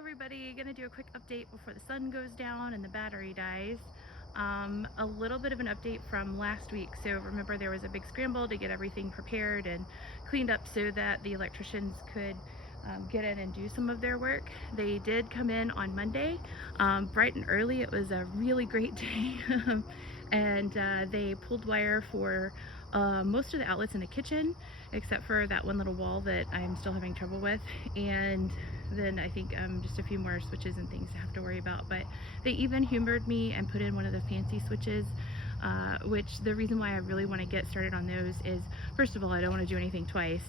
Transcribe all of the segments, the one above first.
everybody, gonna do a quick update before the sun goes down and the battery dies. A little bit of an update from last week. So remember, there was a big scramble to get everything prepared and cleaned up so that the electricians could get in and do some of their work. They did come in on Monday, bright and early. It was a really great day. And they pulled wire for most of the outlets in the kitchen, except for that one little wall that I'm still having trouble with. And then I think just a few more switches and things to have to worry about. But they even humored me and put in one of the fancy switches, which the reason why I really want to get started on those is, first of all, I don't want to do anything twice.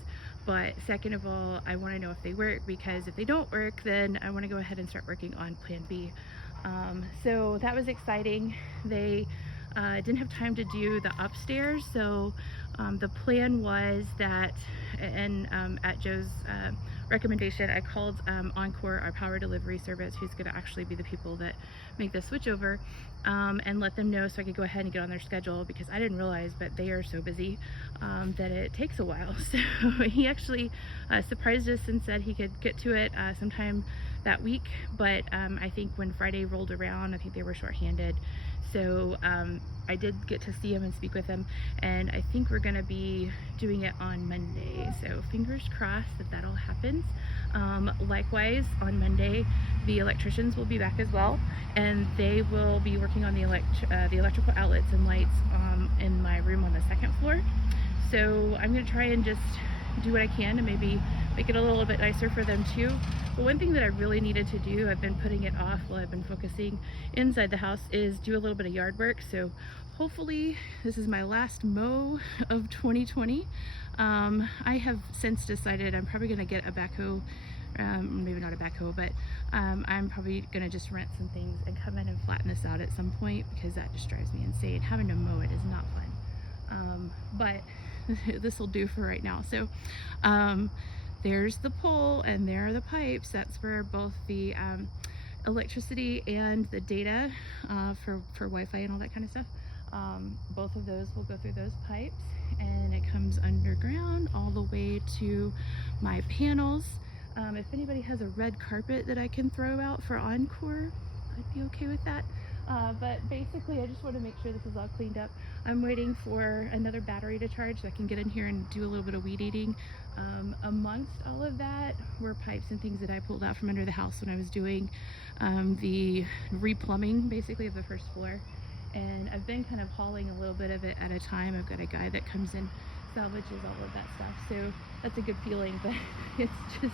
But second of all, I want to know if they work, because if they don't work, then I want to go ahead and start working on plan B. So that was exciting. They didn't have time to do the upstairs, so the plan was that, and at Joe's recommendation, I called Encore, our power delivery service, who's going to actually be the people that make the switch over, and let them know so I could go ahead and get on their schedule, because I didn't realize, but they are so busy that it takes a while. So he actually surprised us and said he could get to it sometime that week, but I think when Friday rolled around, I think they were shorthanded. So I did get to see him and speak with him, and I think we're going to be doing it on Monday. So fingers crossed that that all happens. Likewise, on Monday, the electricians will be back as well, and they will be working on the electrical outlets and lights in my room on the second floor. So I'm going to try and just do what I can to maybe make it a little bit nicer for them too. But one thing that I really needed to do, I've been putting it off while I've been focusing inside the house, is do a little bit of yard work. So hopefully this is my last mow of 2020. I have since decided I'm probably going to get a backhoe, maybe not a backhoe, but I'm probably going to just rent some things and come in and flatten this out at some point, because that just drives me insane. Having to mow it is not fun. But this will do for right now. So there's the pole and there are the pipes. That's for both the electricity and the data for Wi-Fi and all that kind of stuff. Both of those will go through those pipes, and it comes underground all the way to my panels. If anybody has a red carpet that I can throw out for Encore, I'd be okay with that. But basically, I just want to make sure this is all cleaned up. I'm waiting for another battery to charge so I can get in here and do a little bit of weed eating. Amongst all of that were pipes and things that I pulled out from under the house when I was doing the replumbing, basically, of the first floor. And I've been kind of hauling a little bit of it at a time. I've got a guy that comes in, salvages all of that stuff. So that's a good feeling, but it's just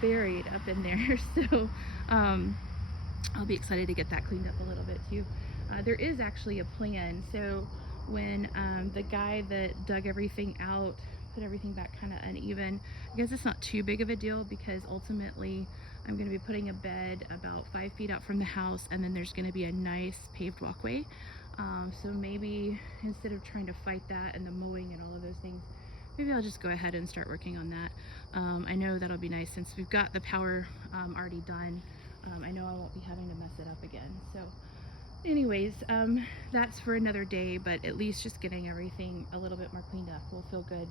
buried up in there. So I'll be excited to get that cleaned up a little bit too. There is actually a plan. So when the guy that dug everything out put everything back kind of uneven, I guess it's not too big of a deal, because ultimately I'm going to be putting a bed about 5 feet out from the house, and then there's going to be a nice paved walkway. So maybe instead of trying to fight that and the mowing and all of those things, maybe I'll just go ahead and start working on that. I know that'll be nice since we've got the power already done. I know I won't be having to mess it up again. So anyways, that's for another day, but at least just getting everything a little bit more cleaned up will feel good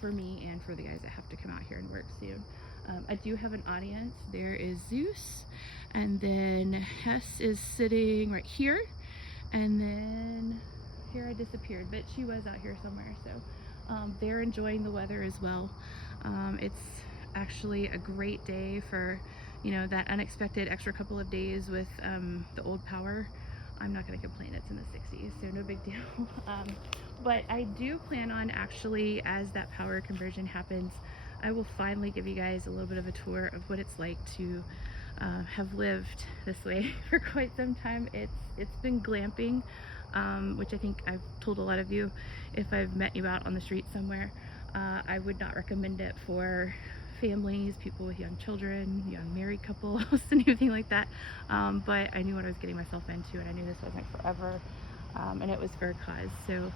for me and for the guys that have to come out here and work soon. I do have an audience. There is Zeus, and then Hess is sitting right here, and then here I disappeared, but she was out here somewhere. So they're enjoying the weather as well. It's actually a great day for, you know, that unexpected extra couple of days with the old power. I'm not going to complain, it's in the 60s, so no big deal. But I do plan on, actually, as that power conversion happens, I will finally give you guys a little bit of a tour of what it's like to have lived this way for quite some time. It's been glamping, which I think I've told a lot of you, if I've met you out on the street somewhere. I would not recommend it for families, people with young children, young married couples, anything like that. But I knew what I was getting myself into, and I knew this wasn't forever, and it was for a cause. So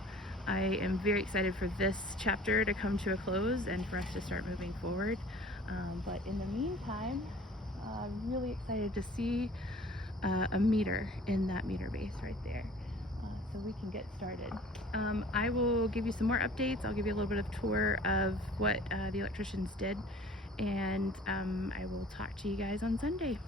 I am very excited for this chapter to come to a close and for us to start moving forward. But in the meantime, I'm really excited to see a meter in that meter base right there. So we can get started. I will give you some more updates. I'll give you a little bit of tour of what the electricians did, and I will talk to you guys on Sunday.